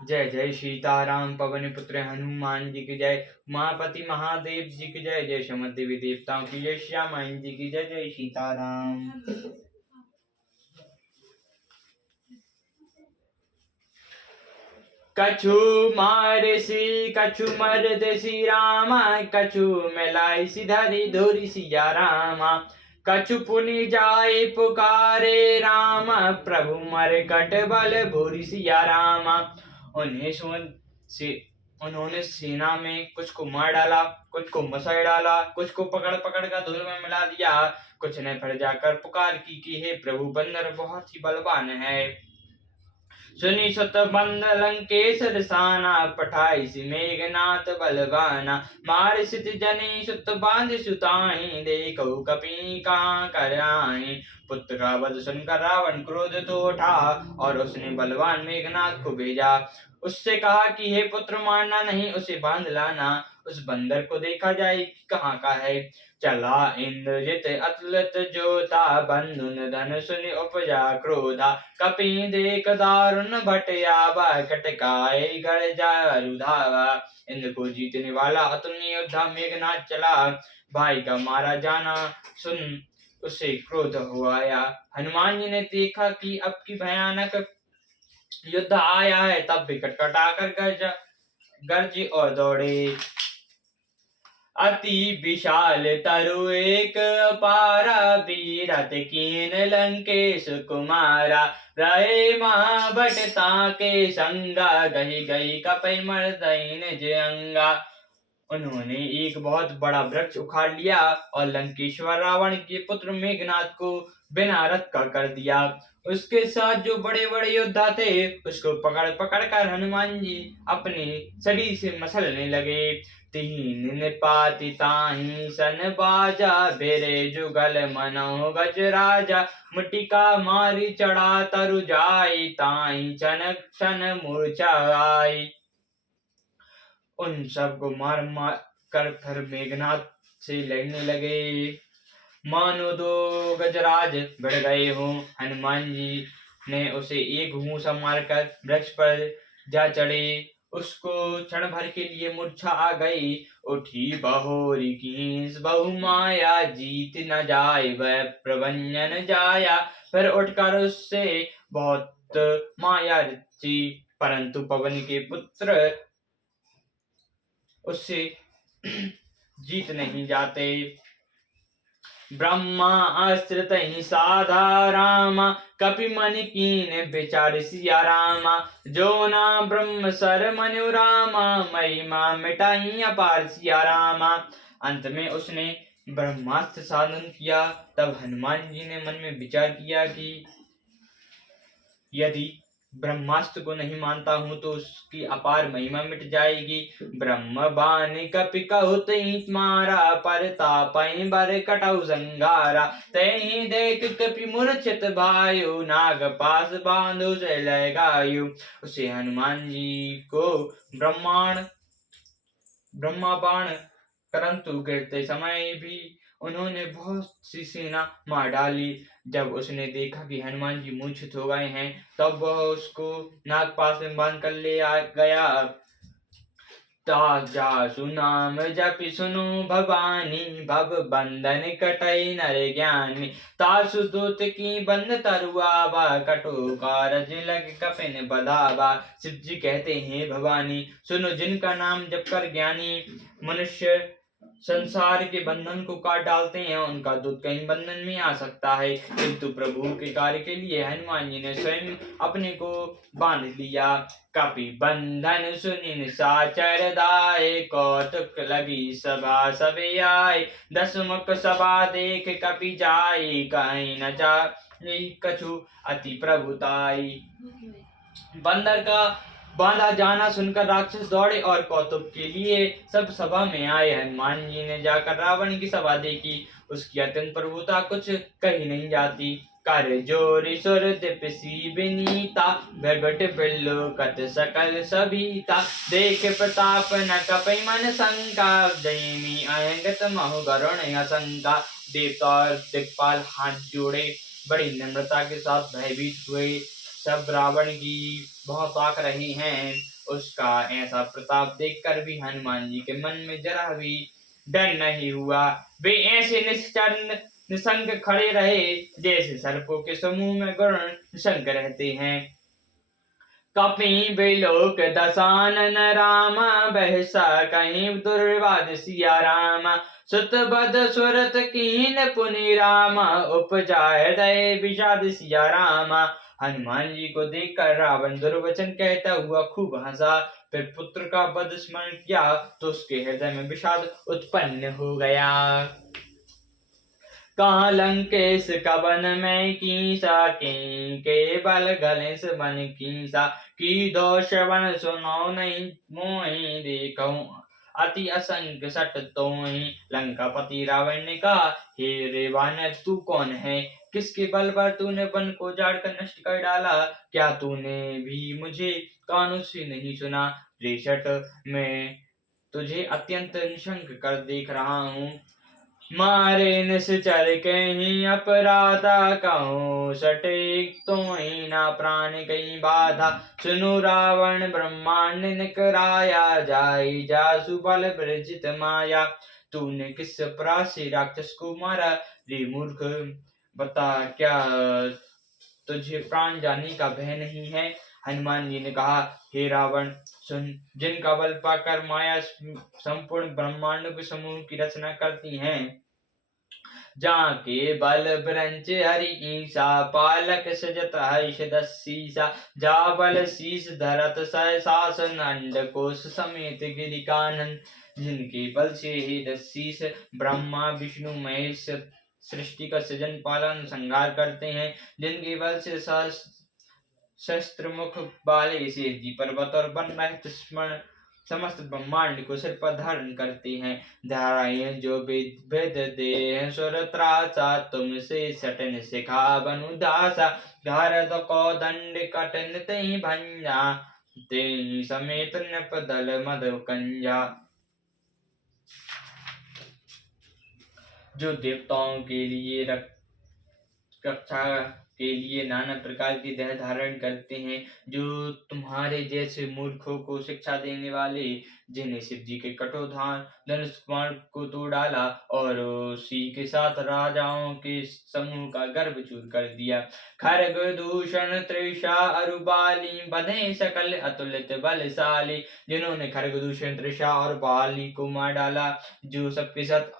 जय जय सीताराम। पवन पुत्र हनुमान जी की जय। उमापति महादेव जी की जय। जय समस्त देवी देवताओं की जय। श्यामा जी की जय। जय सीताराम। कछु मारे सी कछु मर्द सी रामा, कछु मिलाई सी धरी धोरी सिया रामा। कछु पुनि जाए पुकारे रामा, प्रभु मर कट बल भूरी सिया रामा। उन्होंने सेना में कुछ को मार डाला, कुछ को मसल डाला, कुछ को पकड़ पकड़ कर धूल में मिला दिया। कुछ ने फिर जाकर पुकार की कि हे प्रभु, बंदर बहुत ही बलवान है। सुनी सुत बंद लंकेश रसाना, पठाई सी मेघनाथ बलवाना। मार सित जनी सुत बांध सुताई, देखो कपि कहाँ कर आए। पुत्र का वध सुनकर रावण क्रोध तो उठा, और उसने बलवान मेघनाथ को भेजा। उससे कहा कि हे पुत्र, मारना नहीं, उसे बांध लाना। उस बंदर को देखा जाए कि कहाँ का है। चला इंद्रजित अतुलित जोता, बंधुन धन सुनि उपजा क्रोधा। कपि देख दारुण भट आवा, कटकाए गढ़ जारु धावा। इंद्र को जीतने वाला अतुलनीय योद्धा मेघनाथ चला, भाई का मारा जाना सुन उसे क्रोध हो आया। हनुमान जी ने देखा कि अब की भयानक युद्ध आया है, तब भी कटकटाकर गरजे और दौड़े। अति विशाल तरु एक अपारा, बीरथ कीन लंकेश कुमारा। रहे महाभट ताके संगा, गही गही कपि मर्दई निज अंगा। उन्होंने एक बहुत बड़ा वृक्ष उखाड़ लिया और लंकेश्वर रावण के पुत्र मेघनाथ को बिना रथ का कर दिया। उसके साथ जो बड़े बड़े योद्धा थे, उसको पकड़ पकड़ कर हनुमान जी अपने शरीर से मसलने लगे। तीन निपाति ताहि सन बाजा, बेरे जुगल मनो गज राजा। मुटिका मारी चढ़ा तरु जाई, ताहि छन छन मूर्छा आई। उन सबको मार मार कर फिर मेघनाथ से लड़ने लगे, मानो दो गजराज भिड़ गए हों। हनुमान जी ने उसे एक घूंसा मारकर वृक्ष पर जा चढ़े। उसको क्षण भर के लिए मूर्छा आ गई। उठी बहोरी कींस बहु माया, जीत न जाए वह प्रभंजन जाया। फिर उठकर उससे बहुत माया रची, परंतु पवन के पुत्र उससे जीत नहीं जाते। ब्रह्मा आश्रित ही साधा रामा, कपि मन कीन विचार सिया रामा। जो ना ब्रह्म सर मनु रामा, महिमा मिटाई अपार सिया रामा। अंत में उसने ब्रह्मास्त्र साधन किया। तब हनुमान जी ने मन में विचार किया कि यदि ब्रह्मास्त्र को नहीं मानता हूं तो उसकी अपार महिमा मिट जाएगी। ब्रह्म बानि कपि कहुत मारा, परतापहि बर कटौ संघारा। तहि देख कपि मूर्छित भायु, नाग पास बांधो चले गायु। उसे हनुमान जी को ब्रह्मा बाण परंतु गिरते समय भी उन्होंने बहुत सी सेना मार डाली। जब उसने देखा कि हनुमान जी मूर्छित हो गए हैं, तब वह उसको नागपाश में बांध कर ले आ गया। जासु नाम जपि सुनो भवानी, भव बंधन कटई नर ज्ञानी। तासु दूत की बंद तरुआवा, कटु कारज लग कपिन बधावा। शिव जी कहते हैं, भवानी सुनो, जिनका नाम जप कर ज्ञानी मनुष्य संसार के बंधन को काट डालते हैं, उनका दूत कहीं बंधन में आ सकता है, किंतु प्रभु के कार्य के लिए हनुमान जी ने स्वयं अपने को बांध लिया। कपि बंधन सुनिन साचर दाए, कौतुक लगी सभा सभे आए। दस मुख सभा देख कपि जाई, कहीं न जाई कछु अति प्रभुताई। बंदर का बांधा जाना सुनकर राक्षस दौड़े और कौतुक के लिए सब सभा में आए। हनुमान जी ने जाकर रावण की सभा देखी। उसकी अत्यंत प्रभुता कुछ कही नहीं जाती। कर जोरी सुर दिपसी विनीता, भगट बिल्लो कत सकल सभीता। देख प्रताप न कपि मन शंका, जयमी अहंगत महु गरुण आशंका। देवता और दिक्पाल हाथ जोड़े बड़ी नम्रता के साथ भयभीत हुए। सब रावण की बहुत ताक रहे हैं। उसका ऐसा प्रताप देखकर भी हनुमान जी के मन में जरा भी डर नहीं हुआ। वे ऐसे निश्चल निसंग खड़े रहे जैसे सर्पों के समूह में गरुड़ निसंग रहते हैं। कपि बिलोक दसानन राम, बहसा कहीं दुर्वाद सिया राम। सुत बद सुरत कीन पुनि राम, उपजा हृदय विषाद सिया राम। हनुमान जी को देखकर रावण दुर्वचन कहता हुआ खूब हंसा। फिर पुत्र का वध स्मरण किया तो उसके हृदय में विषाद उत्पन्न हो गया। कहाँ लंकेश कवन में कीसा, के बल गलेश बन कीसा। की दो श्रवण सुनो नहीं, मोहि देखो अति असंख्य सट तोहि। लंकापति रावण ने कहा, हे रे वानर, तू कौन है? किसके बल पर तूने वन को उजाड़ कर नष्ट कर डाला? क्या तूने भी मुझे कानों से नहीं सुना? रे शट, मैं तुझे अत्यंत निशंक कर देख रहा हूँ। मारे निश्चर कहीं अपराधा, कहूँ सटीक तो ही ना प्राण कहीं बाधा। सुनु रावण ब्रह्मांड निकराया, जाई जासु बल विरचित माया। तूने किस अपराध से राक्षस को मारा? रे मूर्ख, बता, क्या तुझे प्राण जाने का भय नहीं है? हनुमान जी ने कहा, हे रावण, सुन, जिनका बल पाकर माया संपूर्ण ब्रह्मांड के समूह की रचना करती हैं, जाके बल ब्रंच हरि ईसा, पालक सजत हर्ष दसीसा। जा बल शीस धरत सहसासन, अंडकोश समेत गिरि कानन। जिनके बल से ही दसीस ब्रह्मा विष्णु महेश सृष्टि का सृजन पालन संहार करते हैं। जिनके बल से शस्त्र मुख वाले से पर्वत और वन रहित समस्त ब्रह्मांड को सिर पर धारण करते हैं। धाराएं जो भेद दे सुर त्रासा, तुमसे सटन सिखा बनु दासा। धारद को दंड कटन ते भंजा, ते समेत नप दल मद कंजा। जो देवताओं के लिए रक्षा के लिए नाना प्रकार की देह धारण करते हैं, जो तुम्हारे जैसे मूर्खों को शिक्षा देने वाले, जिन्हें शिव जी के कठोर धनुष बाण को तोड़ डाला और उसी के साथ राजाओं के समूह का गर्भ चूर कर दिया। खरग दूषण त्रिषा अरुबाली, बधे सकल अतुलित बलशाली। जिन्होंने खरग दूषण त्रिषा और बाली को मार डाला, जो सबके साथ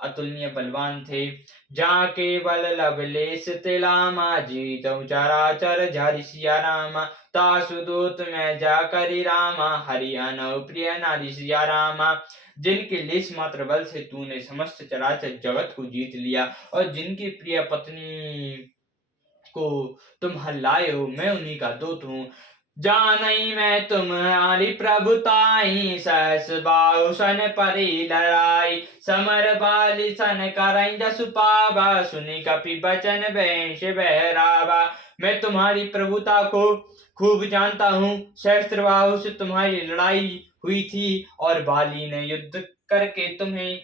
अतुलनीय बलवान थे। जाके बल लवलेश तिलामा, जीतऊ चराचर झरि सिया रामा। तासु दूत में जा करी रामा, हरि अनौ प्रिय नारी सिया रामा। जिनके लेश मात्र बल से तूने समस्त चराचर जगत को जीत लिया और जिनकी प्रिय पत्नी को तुम हल्लाए हो, मैं उन्हीं का दूत हूँ। जानई मैं तुम्हारी प्रभुताई, सहस बाहु सन परी लड़ाई। समर बाली सन करई जसु पावा, सुनि कपि बचन वंश बहरावा। मैं तुम्हारी प्रभुता को खूब जानता हूँ। सहस्त्र बाहु से तुम्हारी लड़ाई हुई थी और बाली ने युद्ध करके तुम्हें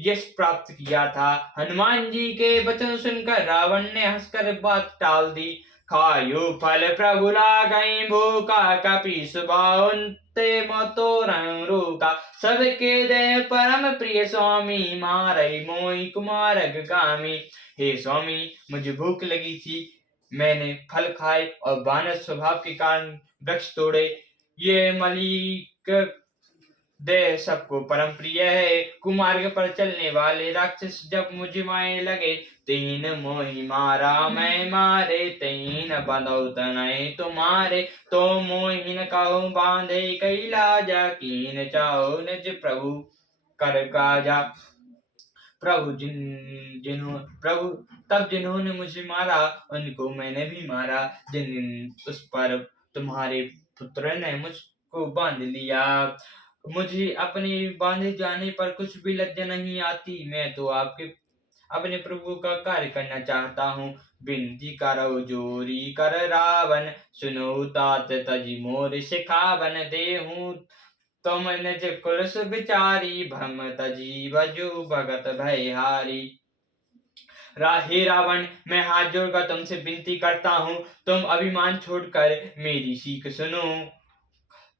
यश प्राप्त किया था। हनुमान जी के वचन सुनकर रावण ने हंसकर बात टाल दी। खायु फल प्रभु लागई भूखा, कपि सुबाहुते मतो रोका। सबके देह परम प्रिय स्वामी, मारई मोहि कुमार अग्रगामी। हे स्वामी, मुझे भूख लगी थी, मैंने फल खाए और बानर स्वभाव के कारण वृक्ष तोड़े। ये मलिक देह सबको परम प्रिय है। कुमार्ग पर चलने वाले राक्षस जब मुझे मारने लगे, तीन मोहि मारा मैं मारे, तीन बंधौ तनय तुम्हारे। तो मोहि न कहूँ बांधे कैलाजा, कीन चाहो निज प्रभु कर काजा। प्रभु तब जिन्होंने मुझे मारा, उनको मैंने भी मारा। जिन दिन उस पर तुम्हारे पुत्र ने मुझको बांध लिया, मुझे अपने बांधे जाने पर कुछ भी लज्जा नहीं आती। मैं तो आपके अपने प्रभु का कार्य करना चाहता हूँ। विनती करो जोरी कर रावण, सुनो तात तजी मोर सिखावन। देहूं तुम निज कुल सुविचारी, भ्रम तजी बजु भगत भयहारी। हे रावण, मैं हाथ जोड़कर तुमसे विनती करता हूँ, तुम अभिमान छोड़कर मेरी सीख सुनो।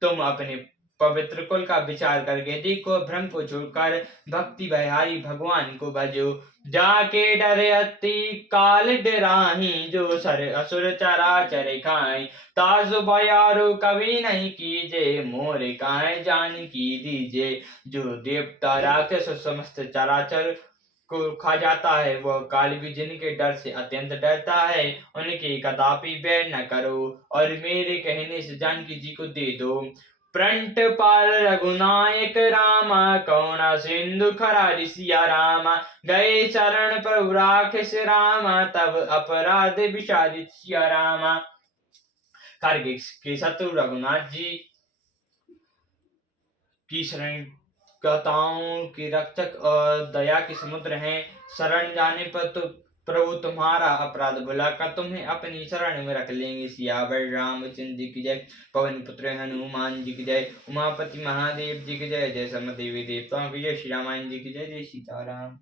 तुम अपने पवित्र कुल का विचार करके देखो, भ्रम को छोड़कर भक्ति बहारी भगवान को भजो। जाके डरे अति काल डराही, जो सर असुर चराचर खाई। तासु भयारु कभी नहीं कीजे, मोर काहे जान की दीजे। जो देवता राक्षस समस्त चराचर को खा जाता है, वह काल भी जिनके डर से अत्यंत डरता है, उनके कदापि बैर न करो और मेरे कहने से जानकी जी को दे दो। प्रंट पाल रघुनायक रामा, करुणा सिंधु खरा सिया रामा। गए शरण प्रभु राक्षस रामा, तब अपराध विषादित सिया रामा। कार्गिक के शत्रु रघुनाथ जी की शरण गताओं के रक्षक और दया के समुद्र हैं। शरण जाने पर तो प्रभु तुम्हारा अपराध भुलाकर तुम्हें अपनी शरण में रख लेंगे। सियावर रामचंद्र जी की जय, पवन पुत्र हनुमान जी की जय, उमापति महादेव जी की जय, जय समदेवी देवताओं की जय, श्री रामायण जी की जय, जय सीताराम।